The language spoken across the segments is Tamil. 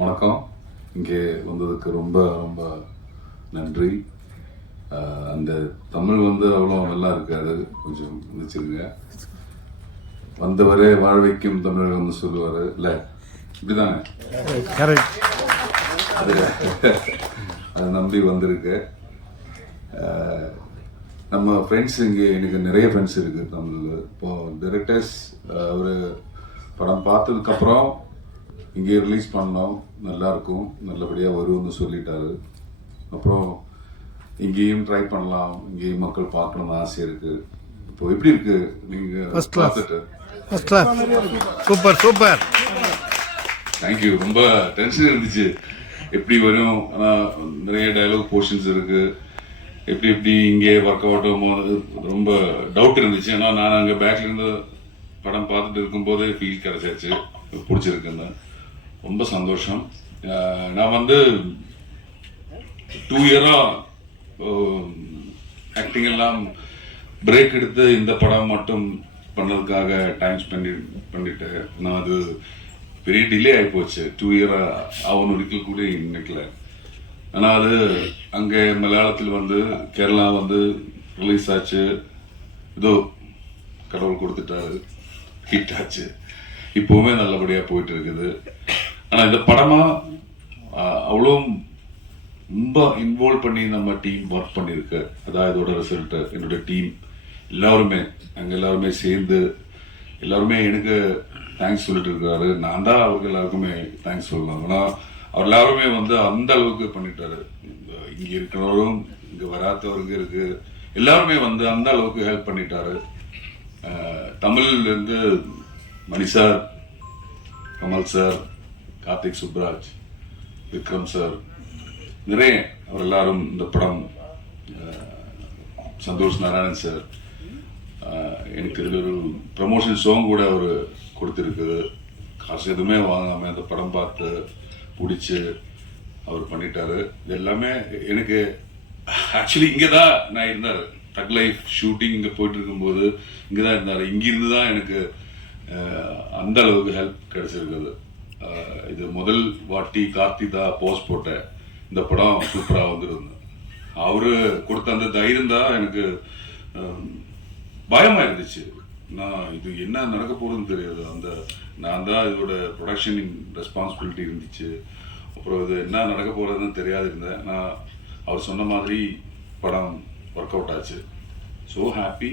வணக்கம். இங்கே வந்ததுக்கு ரொம்ப ரொம்ப நன்றி. அந்த தமிழ் வந்து அவ்வளோ நல்லா இருக்காது. கொஞ்சம் நினச்சிருங்க. வந்தவரே வாழ வைக்கும் தமிழகம்னு சொல்லுவார். இல்லை இப்படிதானே? கரெக்ட் அது அதை நம்பி வந்திருக்கு. நம்ம ஃப்ரெண்ட்ஸ் இங்கே எனக்கு நிறைய ஃப்ரெண்ட்ஸ் இருக்கு தமிழில். இப்போ டைரக்டர்ஸ் ஒரு படம் பார்த்ததுக்கப்புறம் இங்கே ரிலீஸ் பண்ணோம் நல்லா இருக்கும் நல்லபடியாக வரும்னு சொல்லிட்டாரு. அப்புறம் இங்கேயும் ட்ரை பண்ணலாம் இங்கேயும் மக்கள் பார்க்கணும்னு ஆசை இருக்கு. இப்போ எப்படி இருக்கு? நீங்க First class. பார்த்துட்டு. First class super super thank you ரொம்ப டென்ஷன் இருந்துச்சு. எப்படி வரும்? ஆனால் நிறைய டயலாக் போர்ஷன்ஸ் இருக்கு. எப்படி எப்படி இங்கே ஒர்க் அவுட் ஆகும்போது ரொம்ப டவுட் இருந்துச்சு. ஆனால் நான் அங்கே பேக்ல இருந்து படம் பார்த்துட்டு இருக்கும்போதே ஃபீல் கிடைச்சாச்சு பிடிச்சிருக்குன்னு. ரொம்ப சந்தோஷம். நான் வந்து டூ இயராக ஆக்டிங் எல்லாம் பிரேக் எடுத்து இந்த படம் மட்டும் பண்ணதுக்காக டைம் ஸ்பெண்ட் பண்ணிட்டு நான் அது பெரிய டிலே ஆகி போச்சு. டூ இயர் அவன் ஒரிக்கல் கூட நிற்கல ஆனால் அது அங்கே மலையாளத்தில் வந்து கேரளா வந்து ரிலீஸ் ஆச்சு. இதோ கடவுள் கொடுத்துட்டாரு. ஹிட் ஆச்சு. இப்போவுமே நல்லபடியாக போயிட்டு இருக்குது. ஆனால் இந்த படமாக அவ்வளோ ரொம்ப இன்வால்வ் பண்ணி நம்ம டீம் ஒர்க் பண்ணியிருக்கு. அதான் இதோட ரிசல்ட்டு என்னோட டீம் எல்லாருமே அங்கே எல்லாருமே சேர்ந்து எல்லாருமே எனக்கு தேங்க்ஸ் சொல்லிட்டு இருக்காரு. நான் தான் அவருக்கு எல்லாருக்குமே தேங்க்ஸ் சொல்லலாம் ஆனால் அவர் எல்லாருமே வந்து அந்த அளவுக்கு பண்ணிட்டாரு. இங்கே இருக்கிறவரும் இங்கே வராதவருங்க இருக்கு. எல்லாருமே வந்து அந்த அளவுக்கு ஹெல்ப் பண்ணிட்டாரு. தமிழ்லேருந்து இருந்து Mani sir Kamal sir Karthik Subbaraj Vikram sir நிறைய அவர் எல்லாரும் இந்த படம் சந்தோஷ் நாராயணன் சார் எனக்கு இதில் ஒரு ப்ரமோஷன் சாங் கூட அவர் கொடுத்துருக்குது. காசு எதுவுமே வாங்காமல் அந்த படம் பார்த்து பிடிச்சி அவர் பண்ணிட்டாரு. இது எல்லாமே எனக்கு ஆக்சுவலி இங்கே தான் நான் இருந்தார். தக் லைஃப் ஷூட்டிங் இங்கே போயிட்டு இருக்கும்போது இங்கே தான் இருந்தார். இங்கிருந்து தான் எனக்கு அந்த அளவுக்கு ஹெல்ப் கிடைச்சிருக்குது. இது முதல் வாட்டி கார்த்திதா போஸ்ட் போட்ட இந்த படம் சூப்பராக வந்துருந்தேன் அவர் கொடுத்த அந்த தைரியம் தான் எனக்கு பயமாக இருந்துச்சு நான் இது என்ன நடக்க போகுதுன்னு தெரியாது. அந்த நான் தான் இதோட ப்ரொடக்ஷன் ரெஸ்பான்சிபிலிட்டி இருந்துச்சு. அப்புறம் இது என்ன நடக்க போகிறதுன்னு தெரியாது இருந்தேன். நான் அவர் சொன்ன மாதிரி படம் ஒர்க் அவுட் ஆச்சு. ஸோ ஹாப்பி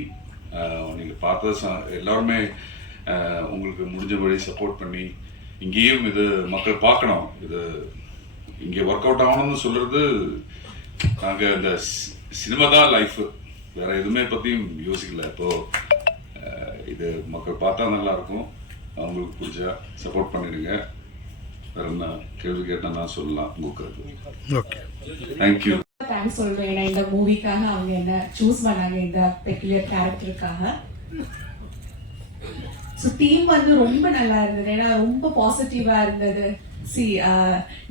நீங்கள் பார்த்த ச- எல்லாருமே உங்களுக்கு முடிஞ்சபடி சப்போர்ட் பண்ணி இங்கேயும் இது மக்கள் பார்க்கணும். இது இங்கே ஒர்க் அவுட் ஆகணும்னு சொல்றது நாங்க இந்த சினிமா தான் லைஃப் வேற எதுவுமே பத்தியும் யோசிக்கல. இப்போ அஹ், இது மக்கள் பார்த்தா நல்லா இருக்கும் அவங்களுக்கு பிடிச்சா சப்போர்ட் பண்ணிடுங்க. வேற என்ன கேள்வி கேட்டா நான் சொல்லலாம். உங்களுக்கு ஓகே தேங்க்யூ தேங்க்ஸ் சொல்றேன். ஏன்னா இந்த மூவிக்காக அவங்க என்ன சூஸ் பண்ணாங்க இந்த பெக்குலியர் கேரக்டருக்காக ஸோ டீம் வந்து ரொம்ப நல்லா இருந்தது. ஏன்னா ரொம்ப பாசிட்டிவா இருந்தது. சி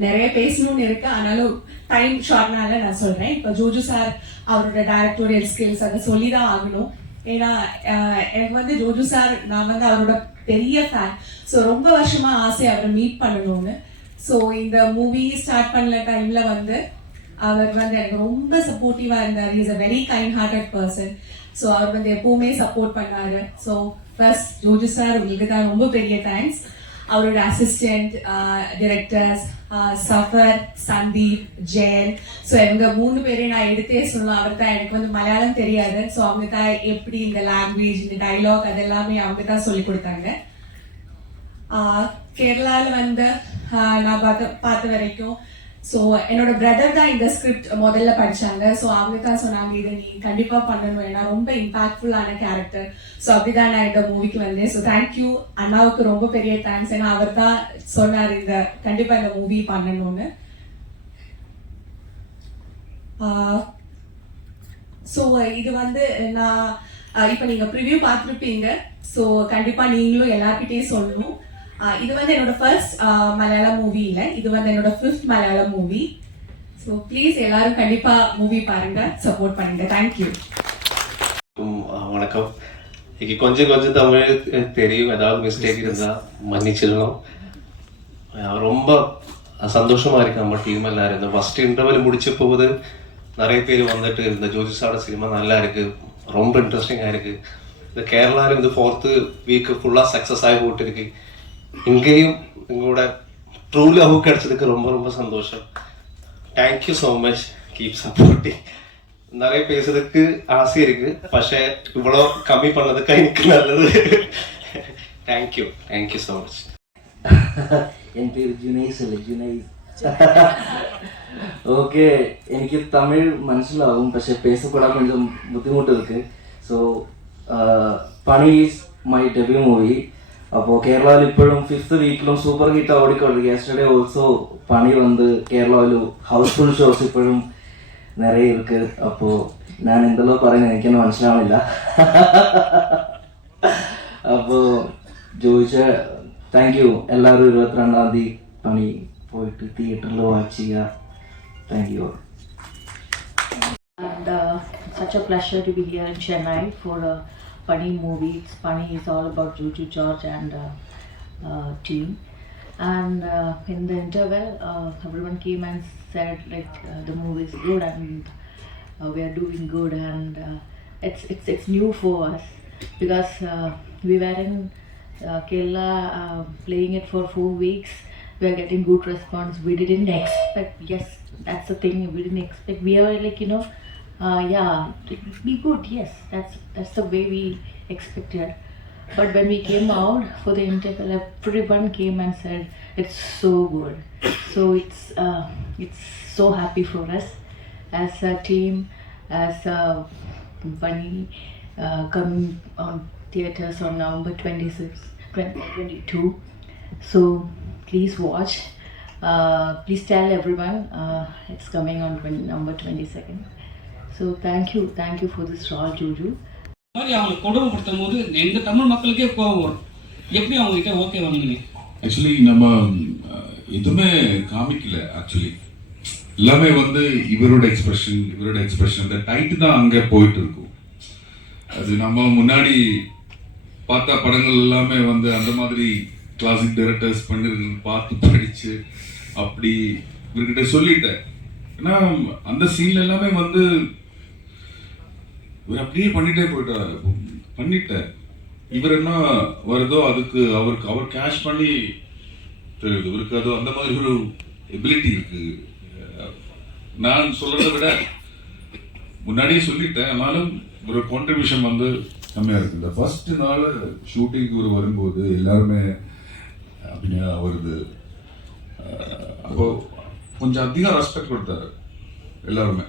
நிறைய பேசணும்னு இருக்கு. ஆனாலும் டைம் ஷார்ட்னால நான் சொல்றேன். இப்போ ஜோஜு சார் அவரோட டைரக்டோரியல் ஸ்கில்ஸ் அதை சொல்லி தான் ஆகணும். ஏன்னா எனக்கு வந்து ஜோஜு சார் நான் வந்து அவரோட பெரிய ஃபேன் ஸோ ரொம்ப வருஷமா ஆசை அவரை மீட் பண்ணணும்னு. ஸோ இந்த மூவி ஸ்டார்ட் பண்ணல டைம்ல வந்து அவர் வந்து எனக்கு ரொம்ப சப்போர்ட்டிவா இருந்தார். Is a very kind hearted person so அவர் வந்து எப்பவுமே சப்போர்ட் பண்ணாரு. ஸோ ஃபர்ஸ்ட் ஜோஜி சார் உங்களுக்கு தான் ரொம்ப பெரிய தேங்க்ஸ் அவரோட assistant directors Safar Sandeep Jayan so இவங்க மூணு பேரையும் நான் எடுத்தே சொல்லலாம். அவர் தான் எனக்கு வந்து மலையாளம் தெரியாது. ஸோ அவங்க தான் எப்படி இந்த லாங்குவேஜ் இந்த டைலாக் அதெல்லாமே அவங்க தான் சொல்லி கொடுத்தாங்க. Uh, கேரளாவில் வந்து uh, நான் பார்த்த பார்த்த வரைக்கும் ஸோ என்னோட பிரதர் தான் இந்த ஸ்கிரிப்ட் முதல்ல படிச்சாங்க. ஸோ அவங்க தான் சொன்னாங்க இதை நீ கண்டிப்பா பண்ணணும். ஏன்னா ரொம்ப இம்பாக்ட்ஃபுல்லான கேரக்டர் ஸோ அப்படிதான் நான் இந்த மூவிக்கு வந்தேன். ஸோ தேங்க்யூ அண்ணாவுக்கு ரொம்ப பெரிய தேங்க்ஸ் ஏன்னா அவர் தான் சொன்னார் இந்த கண்டிப்பா இந்த மூவி பண்ணணும்னு. ஸோ இது வந்து நான் இப்போ நீங்க ப்ரிவியூ பார்த்துருப்பீங்க. ஸோ கண்டிப்பா நீங்களும் எல்லார்கிட்டயும் சொல்லணும். இது வந்து என்னோட ஃபர்ஸ்ட் மலையாள மூவி இல்லை. இது வந்து என்னோட ஃபிஃப்த் மலையாள மூவி ஸோ ப்ளீஸ் எல்லாரும் கண்டிப்பாக மூவி பாருங்க. சப்போர்ட் பண்ணுங்க. தேங்க்யூ வணக்கம். இன்னைக்கு கொஞ்சம் கொஞ்சம் தமிழ் தெரியும். ஏதாவது மிஸ்டேக் இருந்தால் மன்னிச்சிடணும். ரொம்ப சந்தோஷமா இருக்கு நம்ம டீம் எல்லாரும். இந்த ஃபர்ஸ்ட் இன்டர்வல் முடிச்ச போகுது. நிறைய பேர் வந்துட்டு இந்த ஜோதிஷாவோட சினிமா நல்லா இருக்கு. ரொம்ப இன்ட்ரெஸ்டிங்காக இருக்கு. இந்த கேரளாவில் இந்த ஃபோர்த்து வீக்கு ஃபுல்லாக சக்ஸஸ் ஆகி போட்டு இருக்கு. இங்கேயும் எங்களோட ட்ரூ லவ் கிடச்சதுக்கு ரொம்ப ரொம்ப சந்தோஷம். Thank you so much keep supporting நிறைய பேசுறதுக்கு ஆசை இருக்கு. பஷே இவ்வளோ கம்மி பண்ணதுக்கு எனக்கு நல்லது. Thank you thank you so much என் പേര് ജുനൈസ് അല്ലേ ജുനൈസ് ഓക്കെ എനിക്ക് തമിഴ് മനസ്സിലാവും പക്ഷെ പേസപ്പെടാൻ കൊഞ്ചം ബുദ്ധിമുട്ട് ഇருக்கு so Pani is my debut movie അപ്പോ കേരളയിൽ ഇപ്പോഴും ഫിഫ്ത് വീക്കിലും സൂപ്പർ ഹിറ്റ് ഓടിക്കൊള്ളു യെസ്റ്റർഡേ ഓൾസോ പണി വന്ന് കേരളയിൽ ഹൗസ്ഫുൾ ഷോസ് ഇപ്പോഴും നിറയെ ഇരിക്ക്. അപ്പോ ഞാൻ എന്തെല്ലോ പറയുന്നത് എനിക്കൊന്നും മനസ്സിലാവില്ല അപ്പോ ചോദിച്ച താങ്ക് യു എല്ലാവരും ഇരുപത്തിരണ്ടാം തീയതി പണി പോയിട്ട് തിയേറ്ററിൽ വാച്ച് ചെയ്യുക. Thank you And uh, such a pleasure to be here in funny movie. It's funny. It's all about Juju George and uh, uh, team. And uh, in the interval, everyone came and said like the movie is good and we are doing good and it's it's it's new for us because uh, we were in uh, Kerala uh, playing it for four weeks. We are getting good response. We didn't expect. Yes, that's the thing. We didn't expect. We are like you know, uh, yeah, it will be good. Yes, that's that's the way we expected. But when we came out for the interval, everyone came and said it's so good. So it's uh, it's so happy for us as a team, as a funny uh, coming on theaters on November 26, 2022. So please watch. Uh, please tell everyone uh, it's coming on 20, November 22nd. So thank you, thank you for this role, Juju. இந்த மாதிரி அவங்க கொடுமைப்படுத்தும் போது எங்க தமிழ் மக்களுக்கே கோபம் வரும். எப்படி அவங்க கிட்ட ஓகே வாங்குனீங்க? ஆக்சுவலி நம்ம எதுவுமே காமிக்கல ஆக்சுவலி எல்லாமே வந்து இவரோட எக்ஸ்பிரஷன் இவரோட எக்ஸ்பிரஷன் இந்த டைட்டு தான் அங்கே போயிட்டு இருக்கும். அது நம்ம முன்னாடி பார்த்த படங்கள் எல்லாமே வந்து அந்த மாதிரி கிளாசிக் டைரக்டர்ஸ் பண்ணிருக்கிறது பார்த்து படிச்சு அப்படி இவர்கிட்ட சொல்லிட்டேன். ஏன்னா அந்த சீன்ல எல்லாமே வந்து இவர் அப்படியே பண்ணிட்டே போயிட்டார் பண்ணிட்டார். இவர் என்ன வருதோ அதுக்கு அவருக்கு அவர் கேஷ் பண்ணி தெரியுது. இவருக்கு அது அந்த மாதிரி ஒரு எபிலிட்டி இருக்கு. நான் சொல்றதை விட முன்னாடியே சொல்லிட்டேன். ஆனாலும் ஒரு கான்ட்ரிபியூஷன் வந்து கம்மியாக இருக்கு. இந்த ஃபர்ஸ்ட் நாள் ஷூட்டிங் ஒரு வரும்போது எல்லாருமே அப்படின்னா வருது. அப்போ கொஞ்சம் அதிகம் ரெஸ்பெக்ட் கொடுத்தாரு. எல்லாருமே.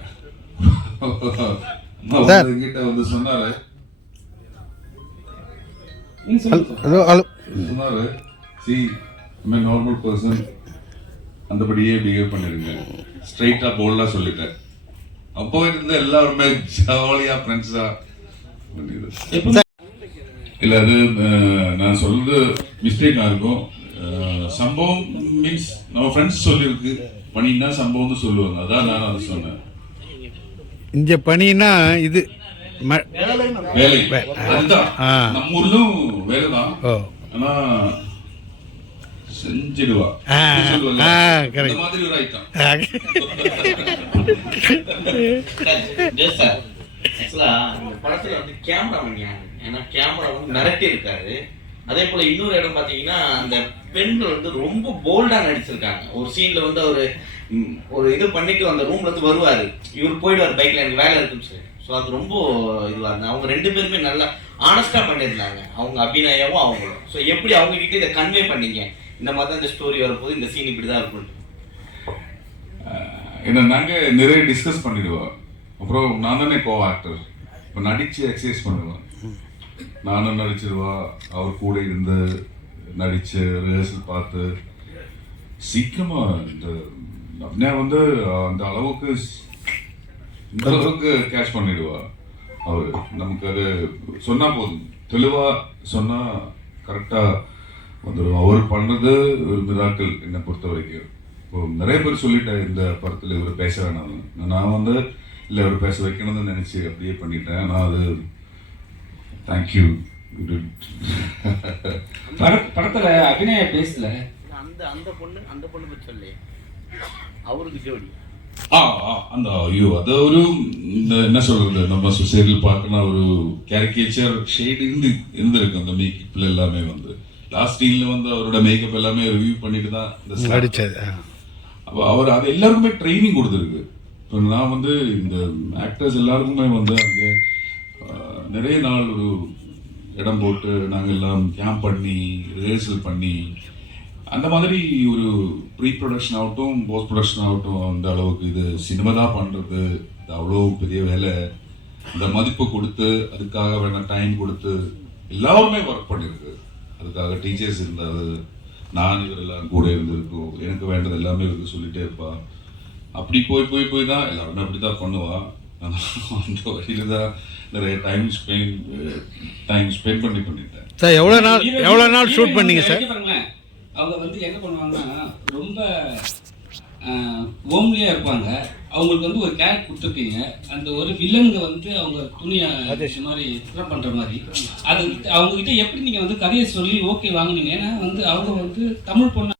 அம்மா வந்து சொன்னாரு. ஹலோ ஹலோ சொன்னாரு சி ஐ நார்மல் பர்சன் அந்தபடியே பிஹேவ் பண்ணிருங்க. ஸ்ட்ரைட்டா போல்டா சொல்லிட்டேன். அப்போ இருந்த எல்லாருமே ஜாலியா ஃப்ரெண்ட்ஸா இல்ல அது நான் சொல்றது மிஸ்டேக்கா இருக்கும். சம்பவம் மீன்ஸ் நம்ம ஃப்ரெண்ட்ஸ் சொல்லியிருக்கு. பண்ணினா சம்பவம்னு சொல்லுவாங்க. அதான் நான் அதை சொன்னேன். இங்க பனின்னா இது செஞ்சிடுவா. படத்துல வந்து கேமராமேன் ஏன்னா கேமரா வந்து மிரட்டி இருக்காரு அதே போல இன்னொரு இடம் பாத்தீங்கன்னா அந்த பெண்கள் வந்து ரொம்ப போல்டா நடிச்சிருக்காங்க. ஒரு சீன்ல வந்து அவரு ஒரு இது பண்ணிட்டு அந்த ரூம்ல இருந்து வருவாரு. இவர் போயிடுவார் பைக்ல எனக்கு வேலை இருக்குன்னு சொல்லி. ஸோ அது ரொம்ப இதுவாக இருந்தது. அவங்க ரெண்டு பேருமே நல்லா ஆனஸ்டா பண்ணியிருந்தாங்க. அவங்க அபிநயாவும் அவங்களும். ஸோ எப்படி அவங்க கிட்ட இதை கன்வே பண்ணீங்க? இந்த மாதிரி தான் இந்த ஸ்டோரி வரப்போது இந்த சீன் இப்படி தான் இருக்கும் என்ன நாங்க நிறைய டிஸ்கஸ் பண்ணிடுவோம். அப்புறம் நான் தானே கோ ஆக்டர் இப்போ நடிச்சு எக்ஸசைஸ் பண்ணுவேன் நானும் நடிச்சிருவா அவர் கூட இருந்து நடிச்சு ரிஹர்சல் பார்த்து சீக்கிரமா இந்த அப்படின்னா வந்து அந்த அளவுக்கு இந்த அளவுக்கு கேட்ச் பண்ணிடுவா அவரு. நமக்கு அது சொன்னா போதும். தெளிவா சொன்னா கரெக்டா வந்துடும் அவர் பண்ணது ஒரு மிராக்கள் என்னை பொறுத்த வரைக்கும் இப்போ நிறைய பேர் சொல்லிட்டேன் இந்த படத்துல இவர் பேச வேணாம்னு. நான் வந்து இல்லை இவர் பேச வைக்கணும்னு நினைச்சு அப்படியே பண்ணிட்டேன். நான் அது தேங்க்யூ பட- படத்துல அபிநய பேசல? அந்த அந்த பொண்ணு அந்த பொண்ணு பத்தி சொல்லி. அவருக்கு ஜோடி அந்த ஐயோ அது ஒரு இந்த என்ன சொல்றது நம்ம சொசைட்டியில் பார்க்கணும் ஒரு கேரிகேச்சர் ஷேட் இருந்து இருந்திருக்கு அந்த மேக்கப்ல எல்லாமே வந்து லாஸ்ட் சீன்ல வந்து அவரோட மேக்கப் எல்லாமே ரிவ்யூ பண்ணிட்டு தான் இந்த. அடிச்சது. அப்போ அவர் அது எல்லாருக்குமே ட்ரைனிங் கொடுத்துருக்கு இப்போ நான் வந்து இந்த ஆக்டர்ஸ் எல்லாருக்குமே வந்து அங்கே நிறைய நாள் ஒரு இடம் போட்டு நாங்கள் எல்லாம் கேம்ப் பண்ணி ரிஹர்சல் பண்ணி அந்த மாதிரி ஒரு ப்ரீ ப்ரொடக்ஷன் ஆகட்டும் போஸ்ட் ப்ரொடக்ஷன் ஆகட்டும் அந்த அளவுக்கு இது சினிமா தான் பண்ணுறது இது அவ்வளோ பெரிய வேலை. இந்த மதிப்பு கொடுத்து அதுக்காக வேணா டைம் கொடுத்து எல்லாருமே ஒர்க் பண்ணியிருக்கு அதுக்காக டீச்சர்ஸ் இருந்தாரு நான் இவரெல்லாம் கூட இருந்திருக்கோம். எனக்கு வேண்டது எல்லாமே இருக்கு சொல்லிட்டே இருப்பா. அப்படி போய் போய் போய் தான் எல்லாருமே அப்படி தான் பண்ணுவா அந்த வழியில தான் நிறைய டைம் ஸ்பெண்ட் டைம் ஸ்பெண்ட் பண்ணி பண்ணிட்டேன். சார் எவ்வளோ நாள் எவ்வளோ நாள் ஷூட் பண்ணீங்க சார்? அவங்க வந்து என்ன பண்ணுவாங்கன்னா ரொம்ப ஓம்லியா இருப்பாங்க. அவங்களுக்கு வந்து ஒரு கேரக்ட் கொடுத்துருக்கீங்க அந்த ஒரு வில்லனுங்க வந்து அவங்க துணியை மாதிரி பண்ற மாதிரி. அது அவங்க கிட்ட எப்படி நீங்க வந்து கதையை சொல்லி ஓகே வாங்குனீங்க? ஏன்னா வந்து அவங்க வந்து தமிழ் பொண்ணு